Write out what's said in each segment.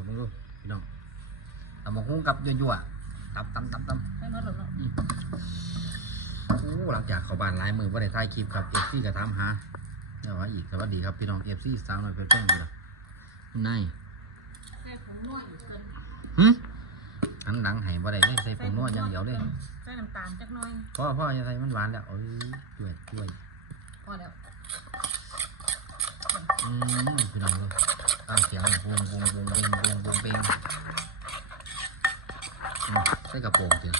ครับมึงดูพี่น้องตำบักหุ่งกับยั่วๆตำตำตำตำให้หมดหรอกเนาะโอ้หลังจากเขาบ้านหลายมือว่าได้ถ่ายคลิปครับเอฟซีก็ถามหาเดี๋ยวว่าอีกสวัสดีครับพี่น้องเอฟซีสาวหน่อยเป็นแป้งดีละคุณนายใส่ผงนวดอีกเกินหึหันหลังให้บ่ได้เลยใส่ผงนวดอย่างเดียวเลยใส่น้ำตาลจักหน่อยพ่อพ่อจะใส่มันหวานแล้วเอ้ยช่วยช่วยพอแล้ว อืมพี่น้องเลยตั้งเสียงวงวงวงเบงวงวงเบงอืมใส่กระโปรงเถอะ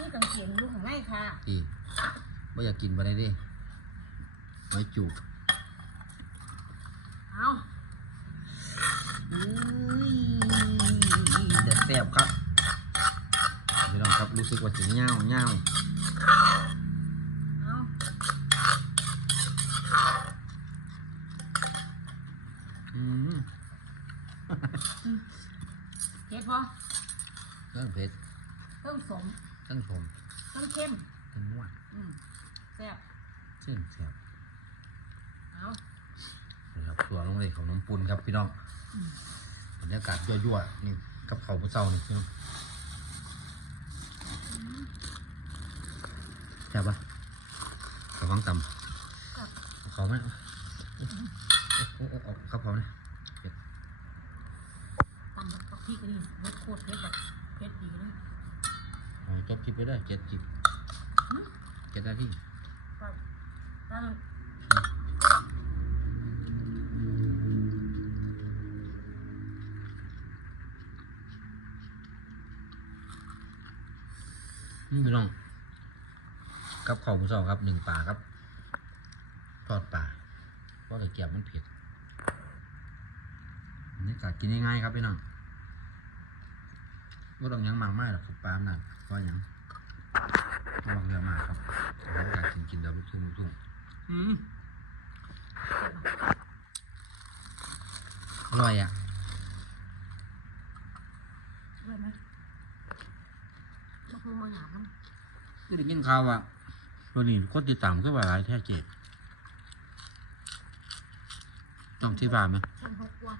นี่กางเกงลูกของไม้ค่ะอีไม่อยากกินมาได้ดิไว้จุกเอาอุ้ยเด็ดแซ่บครับพี่น้องครับรู้สึกว่าถึงเงาเงา อืม เผ็ดพอเรื่องเผ็ดเพิ่มสมเรื่องผมเพิ่มเข้มเรื่องนวดอืมแซ่บเส้นแซ่บเอานะครับตัวลงเลยของน้ำปุนครับพี่น้องบรรยากาศยั่วๆนี่กับเขาวผู้เศร้านี่พี่น้องแซ่บปะกระฟังตำกับเอาเขาไหมโอ้โอ้โอ้ครับเขาเนี่ยตำแบบปัก พริกอันนี่เผ็ดโคตรเผ็ดแบบเผ็ดดีเลยเอาจบคลิปไปได้เจ็ดคลิปเจ็ดนาทีก็แล้วมันนี่พี่น้องกับข้าวผู้เศร้าครับหนึ่งป่าครับทอดป่าเพราะตะเกียบมันเผ็ดบรรยากาศกินง่ายๆครับพี่น้อง ไม่ต้องหยังมากมายหรอกครับปลาหนักเพราะหยังระวังเรือมากครับบรรยากาศกินกินๆแบบลูกทุ่งลูกทุ่งอืมอร่อยอะเผ็ดไหมมะพร้าวมาหยาบมันก็ได้ยินข่าวว่าตัวนี้คนติดตามคือว่าหลายแท้เจ็ดต้องที่บ้านไหมฉันหกกว่า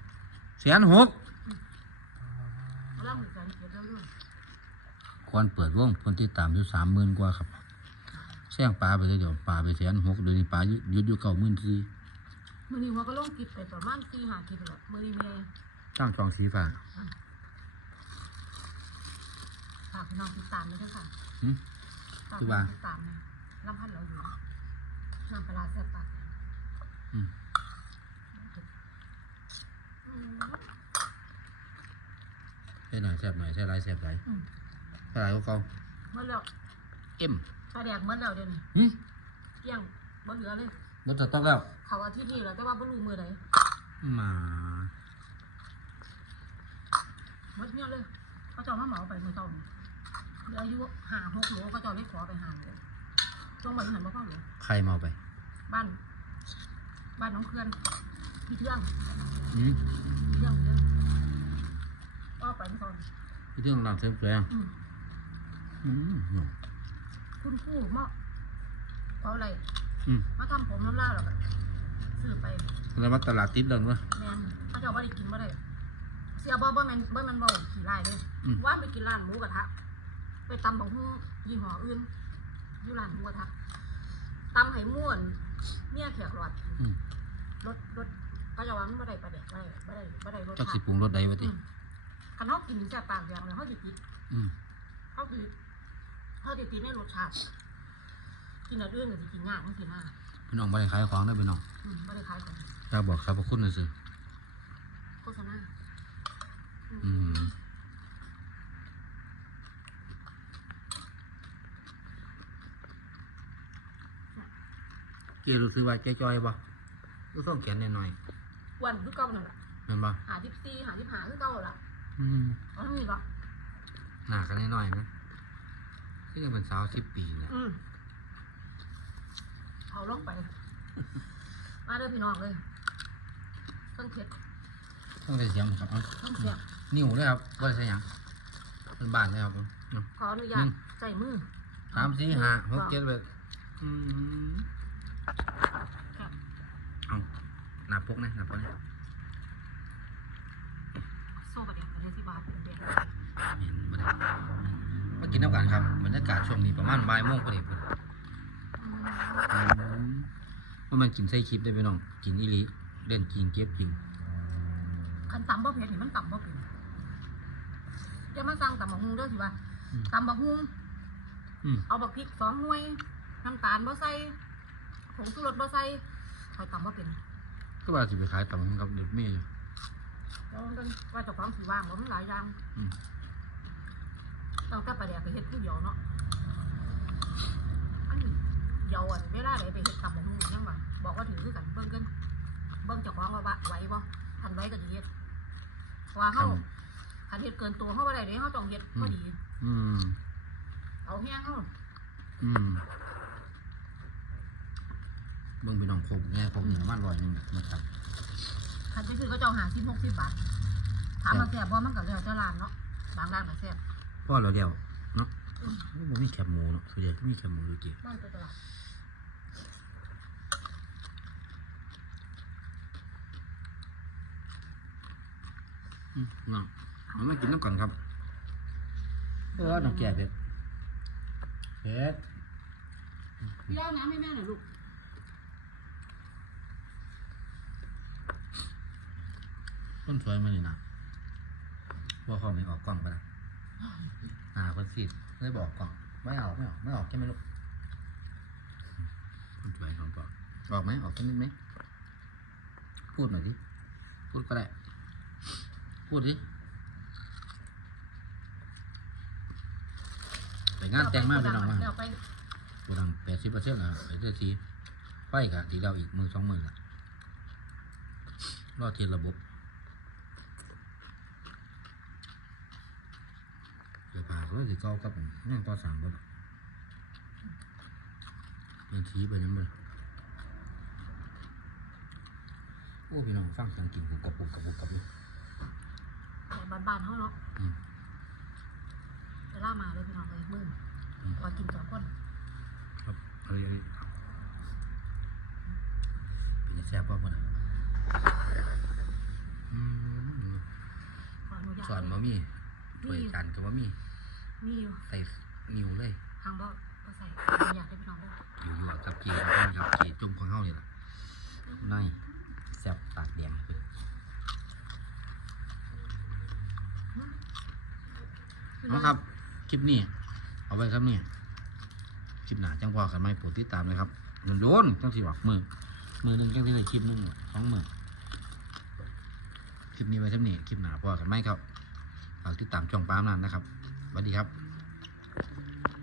แสนหก ก่อนเผ็ดแล้วลูกควรเปิดวงคนติดตามอยู่สามหมื่นกว่าครับแซงปลาไปเลยเดี๋ยวปลาไปแสนหกเดี๋ยวนี้ปลายุยุดอยู่เก้าหมื่นสี่มือนี้ว่าก็ลงกิบไปประมาณสี่ห้ากิบแล้วมือนี้เมย์ตั้งจองสีฟ้าฝากพี่น้องติดตามด้วยค่ะหืมฝากคือพี่น้ว่าติดตามนะน้ำพันเราอยู่น้ำปลาร้าแซ่บปากอืม อืม ใช่หน่อยแซ่บหน่อยใช่ไรแซ่บไรอืม ใช่ไรก็เขาเมื่อแล้วเอ็มปลาแดกเมื่อแล้วเดี๋ยวนี้หืมเกลี้ยงบ่เหลือเลย รถจะต้องแล้วเขาอาทิตย์นี้แล้วแต่ว่าบ่รู้มือไหนหมาหมดเนี่ยเลยเขาเจ้ามาเหมาไปมือเจ้านี่เหลืออายุห้าหกโหลเขาเจ้าได้ขอไปหาเลยช่วงวันหันมาพ่อหลวใครเมาไปบ้าน บ้านน้องเคือนพี่เทื่องอืมพี่เทื่องพี่เทื่องก็ ไปเมื่อตอนที่เรื่องราวเสริมสวยอะอืมอืมเนาะคุณครู่มาเอาอะไรอืมมาทำผมน้ำล่าหรอกซื้อไปแล้วมาตลาดติดดันวะ แมนเขาจะว่าได้กินบ่ได้เสียบ่บ่แมนบ่แมนบ่ขี่ไล่เลยอืม ว่าไปกินร้านหมูกระทะไปตำบักหุ่งยี่ห้ออื่นอยู่ร้านหมูกระทะตำไห้ม่วนเนี่ยแขกหลอดอืมรถรถเขาจะว่ามันบ่ได้ประเด็กบ่ได้บ่ได้บ่ได้รสจักชาสิติปรุงรสใดวะติ คันเขากินแค่ปากอย่างแล้วเขาจะติดอืมเขาคือเขาจะติดในรสชาติกินอะไรอื่นก็จะกินยากมันกินหน้าพี่น้องไม่ได้ขายของได้อพี่น้องอืมไม่ได้ขายของอยากบอกครับพระคุณนะสิโฆษณาอืมเกี่รู้สึกว่าใจจอยบ่รู้ต้องแขนหน่อยวันคือเก่านั่นแหละๆแม่นบ่หาทิปซีหาทิปหาคือเก่าละ อืมเขาต้องมีหรอกหนากันหน่อยๆนะที่ยังเป็นสาวสิบปีเนี่ยอืมเอาลงไป มาเด้อพี่น้องเลยเครื่องเผ็ดต้องได้เสียงครับเอาเครื่องเสียบนิ้วเลยครับว่าใช่ยังเป็นบานเลยครับ ขออนุญาตใส่มือสามสี่ห้าหกเจ็ดแปดอืมเอาหนาปกนะหนาปกนะสิบบาทเป็นเบ็ดเห็นบ่ได้มากินน้ำกันครับบรรยากาศช่วงนี้ประมาณบ่ายโมงพอดีพุ่นว่ามันกินใส่คลิปได้ไปน้องกินอีหลีเล่นกินเก็บกินคันตำบ่เผ็ดเห็นมันตำบ่เป็นเดี๋ยวมาสั่งตำบักฮุงเด้อสิว่าอืมตำบักฮุงอืมเอาบักพริกสองหน่วยน้ำตาลบ่ใส่ผงชูรสบ่ใส่คอยตำบ่เป็นก็ว่าสิไปขายต่ำกับเด็กเมย์อยู่ แล้วมันเป็นว่าเจ้าของสิว่างบ่มันหลายอย่างอืมต้องแต่ประเดี๋ยวไปเฮ็ดผู้เดียวเนาะอันนี้เดียวอันเวลาใดไปเฮ็ดตำบักฮุงยังว่าบอกว่าถึงคือกันเบิ่งกันเบิ่งเจ้าของว่าว่าไหวบ่ทันไหวก็สิเฮ็ดเพราะว่าเฮาคันเฮ็ดเกินตัวเฮาบ่ได้เด้เฮาต้องเฮ็ดพอดี อืม เอาแห้งเฮาอืมเบิ่งไปน้องโคกแง่โคกนี่ประมาณร้อยหนึงนะครับ คันไปซื้อก็เจ้าหา10 60บาท ถามมาแซ่บบ่มันก็แล้วแต่ร้านเนาะ บางร้านก็แซ่บพ่อเราเดียวเนาะผมมีแคบหมูเนาะส่วนใหญ่ก็มีแคบหมูอยู่จีบ้านไปตลาดอืมน้องเอามากินน้ำก่อนครับเออน้องแก่เผ็ดเผ็ดพี่เอาน้ำให้แม่หน่อยลูก ต้นสวยมาเลยนะว่าเขาไม่ออกกล้องไปละอ่าเพิ่นสิเลยบอกกล้อง ไม่ออกไม่ออกไม่ออกใช่ไหมลูกต้นสวยของปอกออกไหมออกแค่นิดไหมพูดหน่อยดิพูดก็ได้พูดดิไปงานแต่งมากไปน้องมาเดี๋ยวไปกูทำแปดสิบเปอร์เซ็นต์แล้วไอ้เจ้าทีไฟกะทีเราอีกมือสองมือละรอเทียนระบบ เดี๋ยวพาเขาสิเก้ากับผมยังต่อสามบ่ยังทีไปยังบ่โอ้พี่น้องฟังเสียงกิ่งหูกระปุกกระปุกกระปุกแต่บ้านๆเขาเนาะจะล่ามาเลยพี่น้องเลยมึงอืมว่ากินสองคนครับเอะไรอะไรเป็นจะแซ่บป่ะพ่อมขออนุญาตสอนมามีถ้วยจานก็มามี มีอยู่ใส่นิ้วเลยทางบ่ก็ใส่อนุญาตให้พี่น้องด้วยอยู่อยู่กับเกียร์ของเฮาครับเกียร์จุ่มของเฮานี่แหละในแซ่บตากแดงพี่เอาครับ คลิปนี้ เอาไว้ครับนี่คลิปหน้าจังพอกันไหมโปรดติดตามเลยครับเงินโดนจังสิบอกมือมือหนึ่งจังสิเลยคลิปหนึงสองมือคลิปนี้ไว้ครับนี่คลิปหน้าพอกันไหมครับฝากติดตามช่องปามนั้นนะครับส วัสดีครับ